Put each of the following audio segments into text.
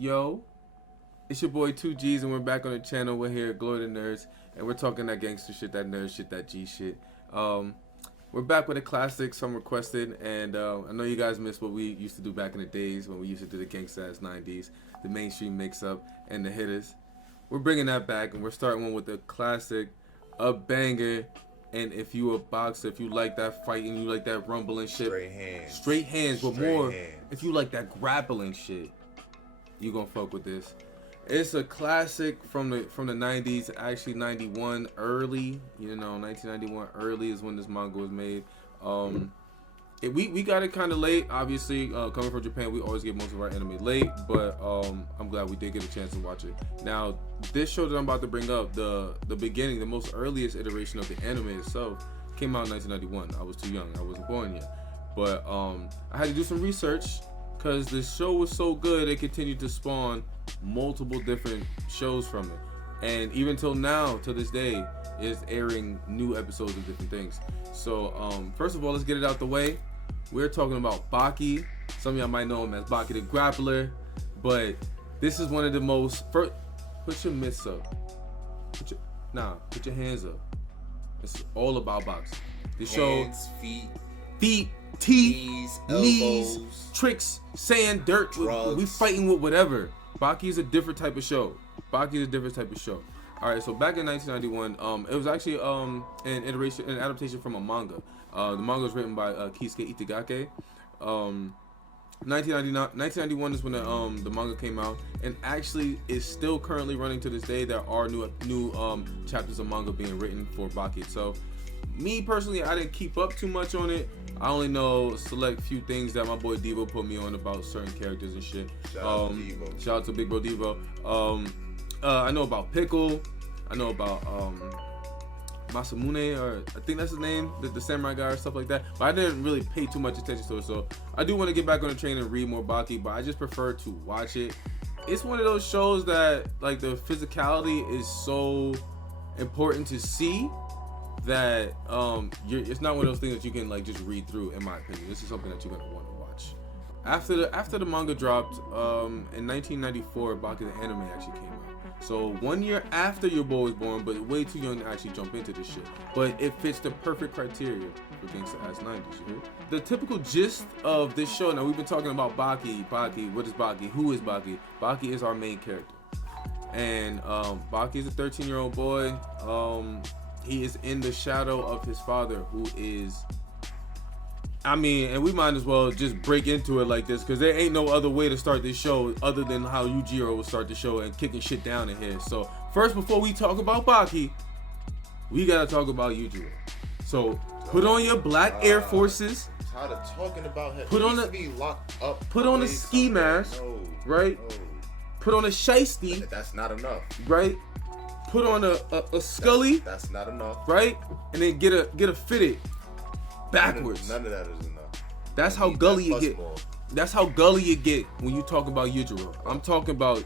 Yo, it's your boy 2Gs and we're back on the channel. We're here at Glory the Nerds and we're talking that gangster shit, that nerd shit, that G shit. We're back with a classic, some requested, and I know you guys missed what we used to do back in the days when we used to do the Gangsta Azz 90s, the mainstream mix-up and the hitters. We're bringing that back and we're starting one with a classic, a banger. And if you a boxer, if you like that fighting, you like that rumbling shit, straight hands, but more if you like that grappling shit, you gonna fuck with this. It's a classic from the 90s, actually 91 early, 1991 early is when this manga was made. We got it kind of late, obviously. Coming from Japan, we always get most of our anime late, but I'm glad we did get a chance to watch it. Now, this show that I'm about to bring up, the beginning, the most earliest iteration of the anime itself, came out in 1991. I was too young, I wasn't born yet. But I had to do some research because the show was so good, it continued to spawn multiple different shows from it. And even till now, to this day, it's airing new episodes of different things. So first of all, let's get it out the way. We're talking about Baki. Some of y'all might know him as Baki the Grappler, but this is one of the most. Put your mitts up. Put your hands up. It's all about boxing. This hands, show, feet, teeth, knees, tricks, sand, dirt. We fighting with whatever. Baki is a different type of show. All right, so back in 1991, it was actually an adaptation from a manga. The manga was written by Kisuke Itagaki. 1991 is when the manga came out, and actually is still currently running to this day. There are new chapters of manga being written for Baki itself. Me personally, I didn't keep up too much on it. I only know select few things that my boy Devo put me on about certain characters and shit. Shout out to Big Bro Devo. I know about Pickle. I know about Masamune, or I think that's his name, the samurai guy or stuff like that. But I didn't really pay too much attention to it. So I do want to get back on the train and read more Baki, but I just prefer to watch it. It's one of those shows that like the physicality is so important to see that it's not one of those things that you can like just read through. In my opinion, this is something that you're gonna want to watch. After the manga dropped in 1994, Baki the anime actually came out. So 1 year after your boy was born, but way too young to actually jump into this shit. But it fits the perfect criteria for Gangsta Azz 90s, you hear? The typical gist of this show, now we've been talking about Baki, what is Baki, who is Baki? Baki is our main character. And Baki is a 13-year-old boy. He is in the shadow of his father, who is, and we might as well just break into it like this, because there ain't no other way to start this show other than how Yujiro will start the show and kicking shit down in here. So first, before we talk about Baki, we gotta talk about Yujiro. So put on your black Air Forces. Tired of talking about him. Put on a ski mask, right? No. Put on a shiesty. That's not enough, right? Put on a Scully. That's not enough, right? And then get a fitted backwards. None of that is enough. That's how gully you get. That's how gully you get when you talk about Yujiro. I'm talking about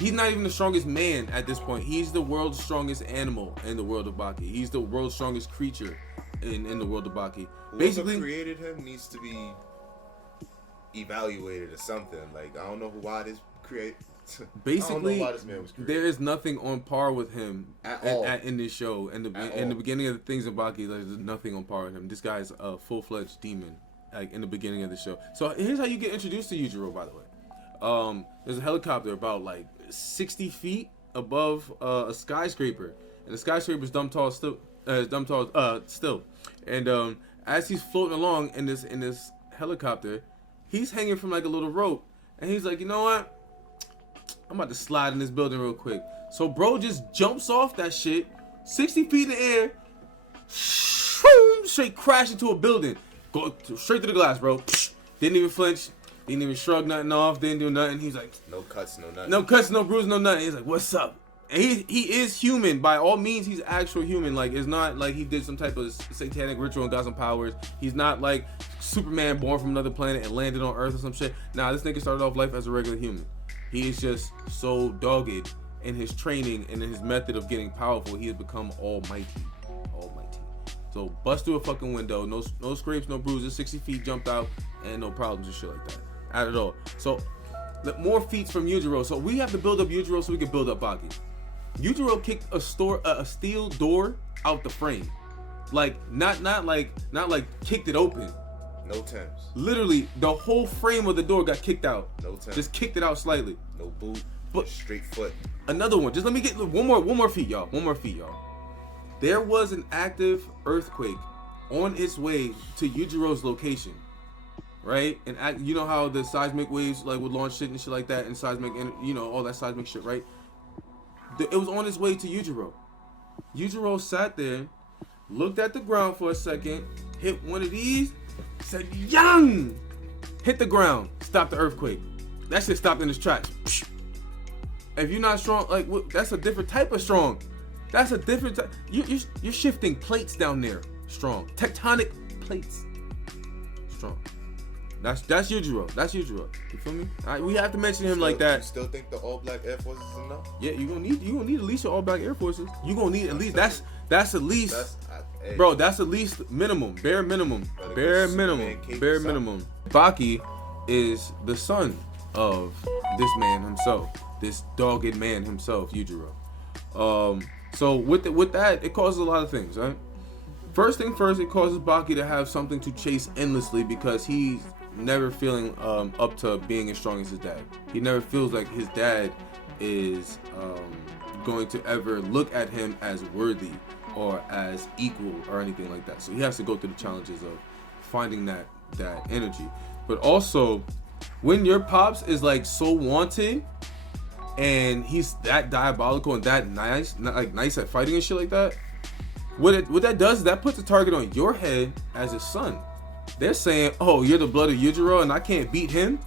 he's not even the strongest man at this point. He's the world's strongest animal in the world of Baki. He's the world's strongest creature in the world of Baki. Basically, whoever created him needs to be evaluated or something. Like, I don't know why this create. Basically, why this man was there is nothing on par with him at all in this show. In the beginning of the things in Baki, there's nothing on par with him. This guy's a full-fledged demon, like in the beginning of the show. So here's how you get introduced to Yujiro, by the way. There's a helicopter about like 60 feet above a skyscraper, and the skyscraper's dumb tall still. And as he's floating along in this helicopter, he's hanging from like a little rope, and he's like, you know what? I'm about to slide in this building real quick. So bro just jumps off that shit, 60 feet in the air, straight crash into a building. Go straight to the glass, bro. Didn't even flinch, didn't even shrug nothing off, didn't do nothing. He's like, no cuts, no nothing. No cuts, no bruises, no nothing. He's like, what's up? And he is human. By all means, he's actual human. Like, it's not like he did some type of satanic ritual and got some powers. He's not like Superman born from another planet and landed on Earth or some shit. Nah, this nigga started off life as a regular human. He is just so dogged in his training and in his method of getting powerful. He has become almighty. So bust through a fucking window, no scrapes, no bruises, 60 feet, jumped out, and no problems and shit like that at all. So more feats from Yujiro. So we have to build up Yujiro so we can build up Baki. Yujiro kicked a steel door out the frame. Like not like kicked it open. No temps. Literally, the whole frame of the door got kicked out. No temps. Just kicked it out slightly. No boot. But straight foot. Another one. Just let me get one more feat, y'all. One more feat, y'all. There was an active earthquake on its way to Yujiro's location, right? And you know how the seismic waves like would launch shit and shit like that, and seismic, and you know all that seismic shit, right? It was on its way to Yujiro. Yujiro sat there, looked at the ground for a second, hit one of these, said "Yang!" Hit the ground, stopped the earthquake. That shit stopped in its tracks. If you're not strong, like that's a different type of strong. That's a different type. You're shifting plates down there. Strong. Tectonic plates. Strong. That's Yujiro. That's Yujiro. You feel me? We have to mention him like that. You still think the all black Air Force is enough? Yeah, you gonna need at least your all black Air Forces. You gonna need at least that's at least hey, bro. That's at least minimum. Bare minimum. Bare minimum. Bare minimum. Baki is the son of this man himself. This dogged man himself, Yujiro. So with that, it causes a lot of things, right? First thing first, it causes Baki to have something to chase endlessly because he's never feeling up to being as strong as his dad. He never feels like his dad is going to ever look at him as worthy or as equal or anything like that. So he has to go through the challenges of finding that energy. But also, when your pops is like so wanted and he's that diabolical and that nice at fighting and shit like that, what that does is that puts a target on your head as his son. They're saying, oh, you're the blood of Yujiro and I can't beat him.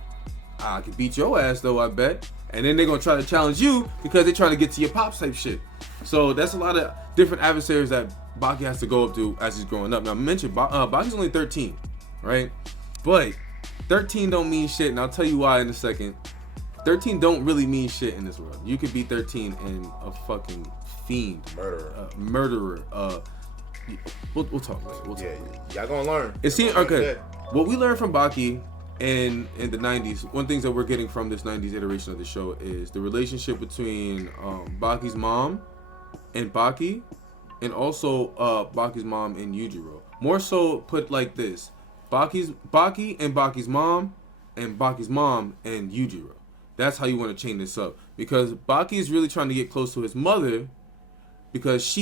I can beat your ass though, I bet. And then they're gonna try to challenge you because they're trying to get to your pops type shit. So that's a lot of different adversaries that Baki has to go up to as he's growing up. Now I mentioned Baki's only 13, right? But 13 don't mean shit, and I'll tell you why in a second. 13 don't really mean shit in this world. You could be 13 and a fucking fiend, murderer. We'll talk later. We'll talk later. Y'all gonna learn. It seems okay. What we learned from Baki in the 90s, one thing that we're getting from this 90s iteration of the show is the relationship between Baki's mom and Baki, and also Baki's mom and Yujiro. More so put like this: Baki and Baki's mom, and Baki's mom and Yujiro. That's how you want to chain this up, because Baki is really trying to get close to his mother, because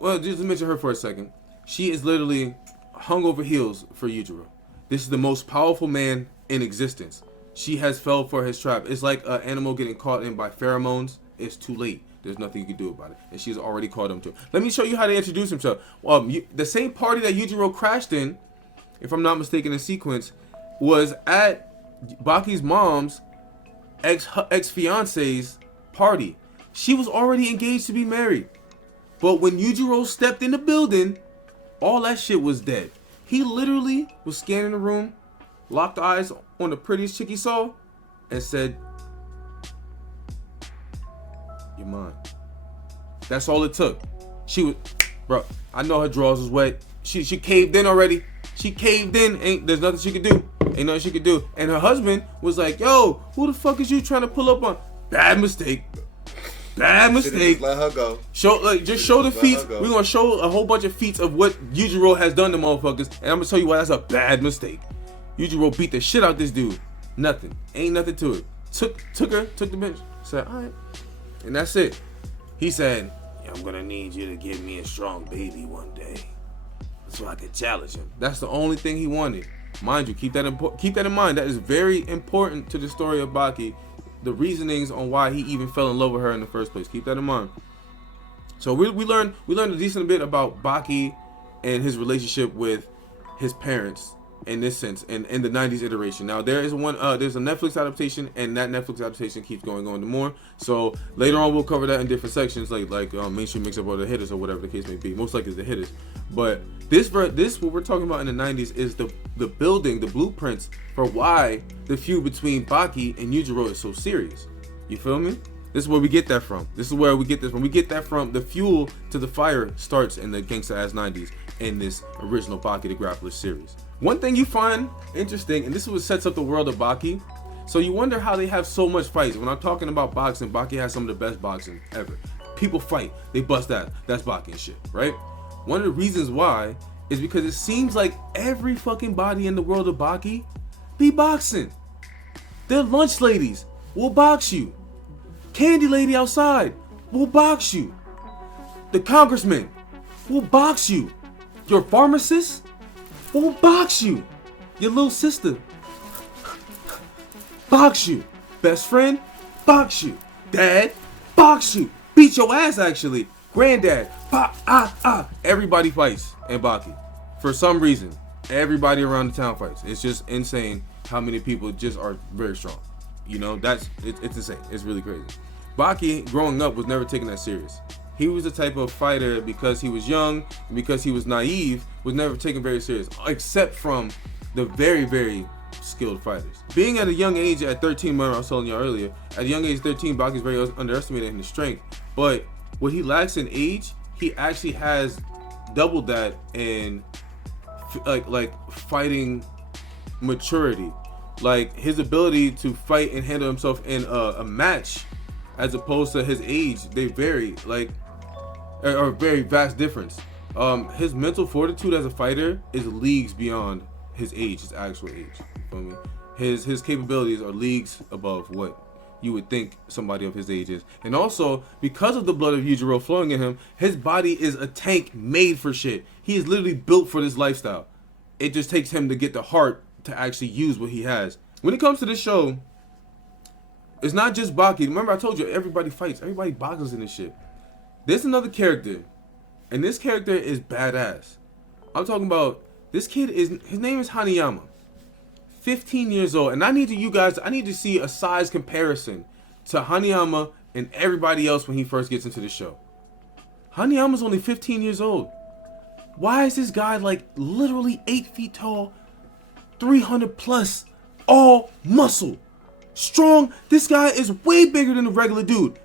well, just to mention her for a second, she is literally hung over heels for Yujiro. This is the most powerful man in existence. She has fell for his trap. It's like an animal getting caught in by pheromones. It's too late. There's nothing you can do about it. And she's already caught him too. Let me show you how to introduce himself. The same party that Yujiro crashed in, if I'm not mistaken in sequence, was at Baki's mom's ex-fiance's party. She was already engaged to be married. But when Yujiro stepped in the building, all that shit was dead. He literally was scanning the room, locked eyes on the prettiest chick he saw, and said, "You're mine." That's all it took. She was, bro, I know her drawers was wet. She caved in already. She caved in. There's nothing she could do. Ain't nothing she could do. And her husband was like, "Yo, who the fuck is you trying to pull up on?" Bad mistake. Bad mistake. Let her go. Show the feats. We're gonna show a whole bunch of feats of what Yujiro has done to motherfuckers, and I'm gonna tell you why that's a bad mistake. Yujiro beat the shit out this dude. Nothing. Ain't nothing to it. Took the bench. Said, all right. And that's it. He said, "I'm gonna need you to give me a strong baby one day, so I can challenge him." That's the only thing he wanted. Mind you, keep that in mind. That is very important to the story of Baki. The reasonings on why he even fell in love with her in the first place. Keep that in mind. So we learned a decent bit about Baki and his relationship with his parents in this sense, and in the 90s iteration. Now there's a Netflix adaptation, and that Netflix adaptation keeps going on to more. So later on we'll cover that in different sections, like mainstream mix-up or the hitters or whatever the case may be. Most likely the hitters. But this what we're talking about in the 90s is the building, the blueprints for why the feud between Baki and Yujiro is so serious. You feel me? This is where we get that from. This is where we get this from. We get that from the fuel to the fire starts in the Gangsta Azz 90s in this original Baki the Grappler series. One thing you find interesting, and this is what sets up the world of Baki, So you wonder how they have so much fights. When I'm talking about boxing, Baki has some of the best boxing ever. People fight, they bust that. That's Baki and shit, right? One of the reasons why is because it seems like every fucking body in the world of Baki be boxing. Their lunch ladies will box you. Candy lady outside will box you. The congressman will box you. Your pharmacist will box you. Your little sister box you. Best friend box you. Dad box you. Beat your ass actually. Granddad everybody fights in Baki. For some reason, everybody around the town fights. It's just insane how many people just are very strong. You know, it's insane. It's really crazy. Baki, growing up, was never taken that serious. He was the type of fighter, because he was young, because he was naive, was never taken very serious, except from the very, very skilled fighters. Being at a young age, at 13, I was telling you earlier, at a young age, 13, Baki's very underestimated in his strength. But what he lacks in age, he actually has doubled that in like fighting maturity. Like his ability to fight and handle himself in a match, as opposed to his age, they vary, like, are very vast difference. His mental fortitude as a fighter is leagues beyond his age, his actual age. You feel me? His capabilities are leagues above what you would think somebody of his age is. And also, because of the blood of Yujiro flowing in him, his body is a tank made for shit. He is literally built for this lifestyle. It just takes him to get the heart to actually use what he has. When it comes to this show, it's not just Baki. Remember I told you, everybody fights. Everybody boxes in this shit. There's another character, and this character is badass. I'm talking about, this kid his name is Hanayama. 15 years old. And I need to see a size comparison to Hanayama and everybody else when he first gets into the show. Hanayama's only 15 years old. Why is this guy like literally 8 feet tall, 300 plus, all muscle? Strong. This guy is way bigger than a regular dude.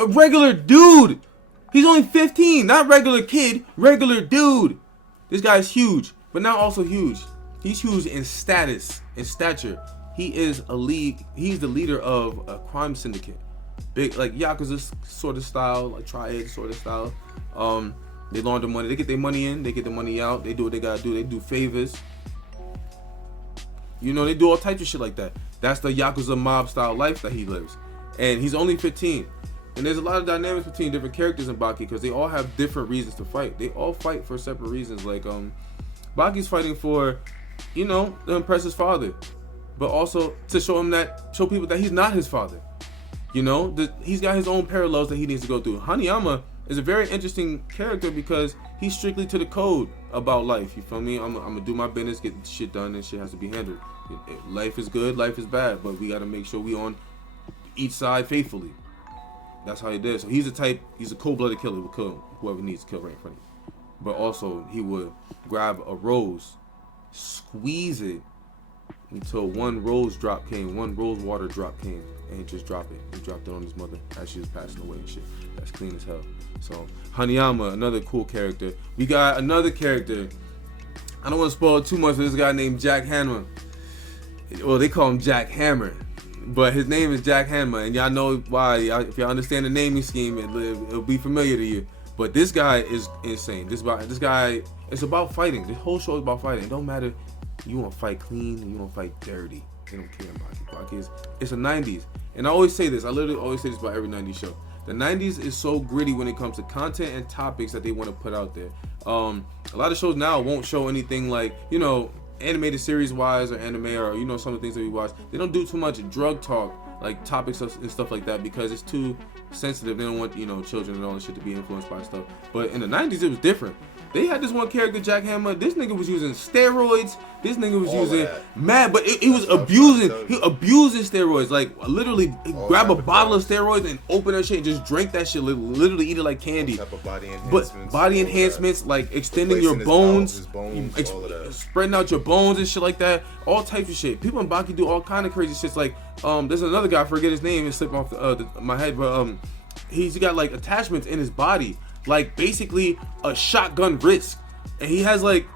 A regular dude. He's only 15, not regular kid, regular dude. This guy's huge, but not also huge. He's huge in status, in stature. He is he's the leader of a crime syndicate. Big, like Yakuza sort of style, like triad sort of style. They launder money. They get their money in, they get the money out. They do what they gotta do. They do favors. You know, they do all types of shit like that. That's the Yakuza mob style life that he lives. And he's only 15. And there's a lot of dynamics between different characters in Baki, because they all have different reasons to fight. They all fight for separate reasons. Like, Baki's fighting for, you know, to impress his father, but also to show people that he's not his father. You know, he's got his own parallels that he needs to go through. Hanayama is a very interesting character because he's strictly to the code about life. You feel me? I'm gonna do my business, get shit done, and shit has to be handled. Life is good, life is bad, but we gotta make sure we on each side faithfully. That's how he does. So he's a cold-blooded killer. He will kill whoever needs to kill right in front of you. But also, he would grab a rose, squeeze it until one rose water drop came, and just drop it. He dropped it on his mother as she was passing away and shit. That's clean as hell. So Hanayama, another cool character. We got another character. I don't want to spoil too much, but this guy named Jack Hammer. Well, they call him Jack Hammer, but his name is Jack Hammer, and y'all know why. If y'all understand the naming scheme, it'll be familiar to you. But this guy is insane. This guy, it's about fighting. This whole show is about fighting. It don't matter. You want to fight clean, or you want to fight dirty. They don't care about Baki. It's a 90's. And I always say this. I literally always say this about every 90's show. The 90's is so gritty when it comes to content and topics that they want to put out there. A lot of shows now won't show anything like, you know, animated series wise or anime, or, you know, some of the things that we watch. They don't do too much drug talk, like topics and stuff like that, because it's too sensitive. They don't want, you know, children and all this shit to be influenced by stuff. But in the 90's, it was different. They had this one character, Jack Hammer. This nigga was using steroids. This nigga was using mad, but he was abusing. He abusing steroids. Like literally, grab a bottle of steroids and open that shit and just drink that shit. Literally eat it like candy. Type of body enhancements. But body enhancements, like extending your bones, spreading out your bones and shit like that. All types of shit. People in Baki do all kind of crazy shit. Like there's another guy. I forget his name. It's slipping off my head, but he's got like attachments in his body. Like basically a shotgun wrist, and he has like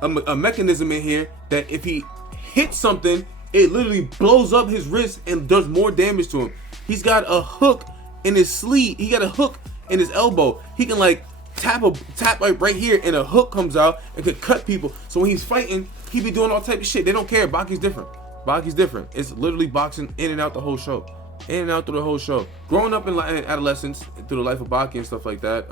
a mechanism in here that if he hits something, it literally blows up his wrist and does more damage to him. He's got a hook in his sleeve. He got a hook in his elbow. He can like tap like right here, and a hook comes out and could cut people. So when he's fighting, he be doing all type of shit. They don't care. Baki's different. Baki's different. It's literally boxing in and out the whole show. In and out through the whole show. Growing up in adolescence, through the life of Baki and stuff like that,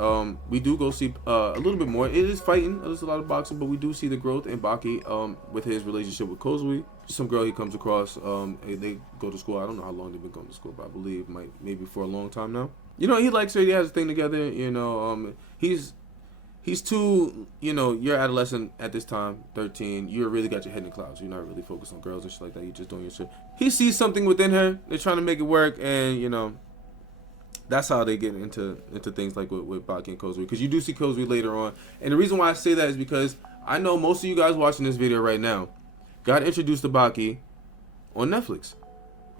we do go see a little bit more. It is fighting. There's a lot of boxing, but we do see the growth in Baki with his relationship with Kozui. Some girl he comes across. They go to school. I don't know how long they've been going to school, but I believe maybe for a long time now. You know, he likes her. He has a thing together. You know, he's too, you know, you're adolescent at this time, 13. You really got your head in the clouds. You're not really focused on girls and shit like that. You're just doing your shit. He sees something within her. They're trying to make it work, and you know, that's how they get into things like with Baki and Kozui. Because you do see Kozui later on, and the reason why I say that is because I know most of you guys watching this video right now got introduced to Baki on Netflix,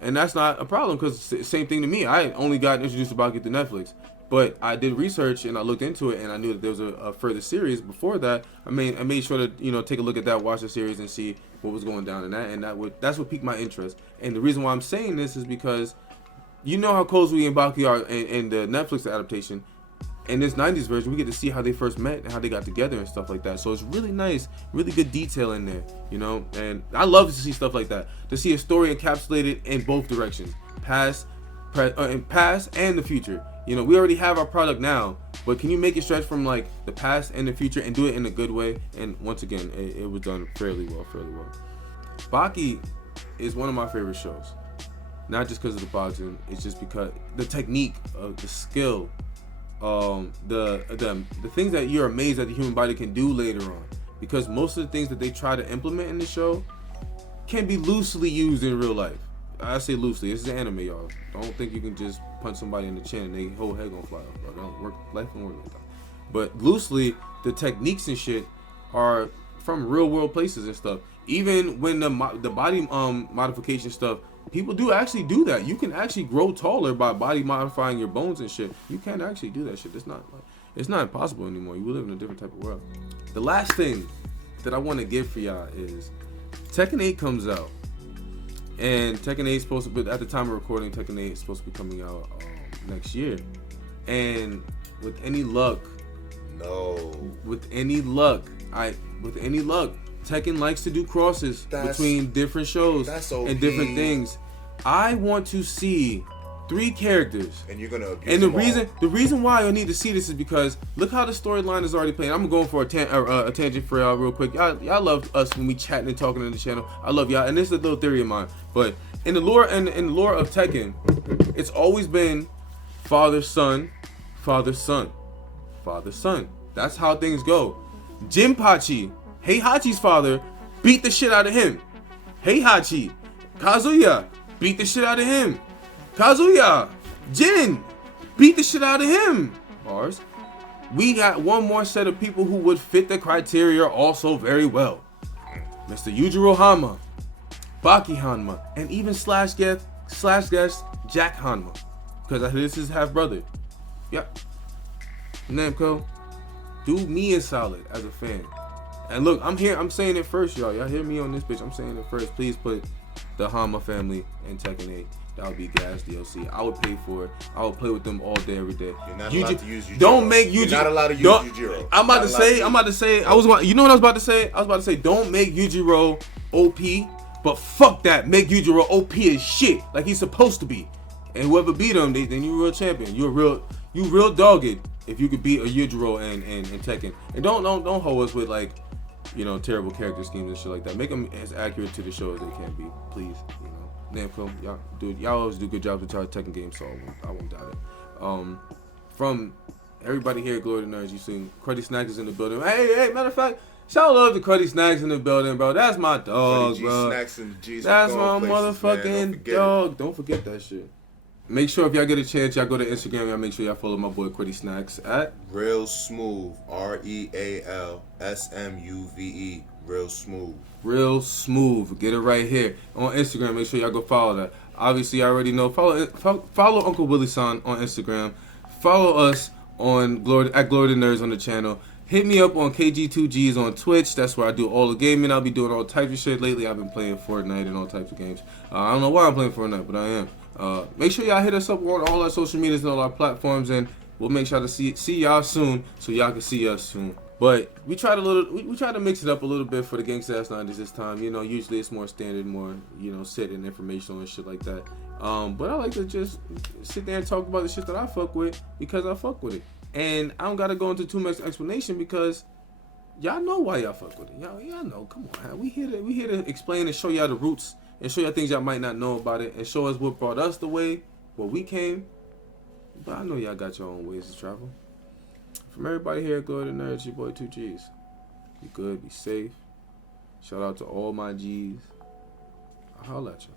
and that's not a problem because same thing to me. I only got introduced to Baki through Netflix. But I did research and I looked into it, and I knew that there was a further series before that. I made sure to, you know, take a look at that, watch the series, and see what was going down in that, and that's what piqued my interest. And the reason why I'm saying this is because you know how Kozui and Baki are in the Netflix adaptation. In this 90s version, we get to see how they first met and how they got together and stuff like that. So it's really nice, really good detail in there, you know. And I love to see stuff like that, to see a story encapsulated in both directions, past and the future. You know, we already have our product now, but can you make it stretch from like the past and the future and do it in a good way? And once again, it was done fairly well. Baki is one of my favorite shows, not just because of the boxing. It's just because the technique of the skill, the things that you're amazed that the human body can do later on. Because most of the things that they try to implement in the show can be loosely used in real life. I say loosely. This is anime, y'all. Don't think you can just punch somebody in the chin and their whole head gonna fly off, bro. Don't work. Life don't work like that. But loosely, the techniques and shit are from real world places and stuff. Even when the body modification stuff, people do actually do that. You can actually grow taller by body modifying your bones and shit. You can actually do that shit. It's not impossible anymore. You live in a different type of world. The last thing that I want to give for y'all is Tekken 8 comes out. And Tekken 8 is supposed to be, at the time of recording, Tekken 8 is supposed to be coming out next year. And with any luck, Tekken likes to do crosses between different shows and different things. I want to see 3 characters. And you're gonna abuse them all. The reason why I need to see this is because look how the storyline is already playing. I'm going for a tangent for y'all real quick. Y'all love us when we chatting and talking on the channel. I love y'all, and this is a little theory of mine. But in the lore in the lore of Tekken, it's always been father son, father son, father son. That's how things go. Jinpachi, Heihachi's father, beat the shit out of him. Heihachi, Kazuya, beat the shit out of him. Kazuya, Jin, beat the shit out of him. Bars. We got one more set of people who would fit the criteria also very well. Mr. Yujiro Hanma, Baki Hanma, and even slash guest Jack Hanma, because this is half brother. Yep. Namco, do me a solid as a fan. And look, I'm saying it first, y'all. Y'all hear me on this bitch? I'm saying it first. Please put the Hanma family in Tekken 8. That would be gas DLC. I would pay for it. I would play with them all day, every day. You're not allowed to use Yujiro. Don't make Yujiro. You're not allowed to use Yujiro. I'm about to say. You know what I was about to say? I was about to say, don't make Yujiro OP, but fuck that. Make Yujiro OP as shit, like he's supposed to be. And whoever beat him, then you're a real champion. You real dogged if you could beat a Yujiro and Tekken. And don't hold us with like, you know, terrible character schemes and shit like that. Make them as accurate to the show as they can be, please. You know. Namco, y'all always do good jobs with y'all Tekken games, so I won't doubt it. From everybody here at Glory to Nerds, you seen Cruddy Snacks is in the building. Hey, matter of fact, shout out to Cruddy Snacks in the building, bro. That's my dog, bro. That's my motherfucking dog. Don't forget that shit. Make sure if y'all get a chance, y'all go to Instagram. Y'all make sure y'all follow my boy Cruddy Snacks at Real Smooth, REAL SMUVE. Real Smooth. Real Smooth. Get it right here on Instagram. Make sure y'all go follow that. Obviously, I already know. Follow Uncle Willie San on Instagram. Follow us on Glory to Nerds on the channel. Hit me up on KG2Gs on Twitch. That's where I do all the gaming. I'll be doing all types of shit. Lately, I've been playing Fortnite and all types of games. I don't know why I'm playing Fortnite, but I am. Make sure y'all hit us up on all our social medias and all our platforms, and we'll make sure to see y'all soon, so y'all can see us soon. But we try to mix it up a little bit for the Gangsta Azz 90's this time. You know, usually it's more standard, more set and informational and shit like that. But I like to just sit there and talk about the shit that I fuck with because I fuck with it. And I don't gotta go into too much explanation because y'all know why y'all fuck with it. Y'all know. Come on, we here to explain and show y'all the roots and show y'all things y'all might not know about it and show us what brought us the way, where we came. But I know y'all got your own ways to travel. From everybody here at Glory the Nerds, your boy 2Gs. Be good, be safe. Shout out to all my G's. I'll holla at y'all.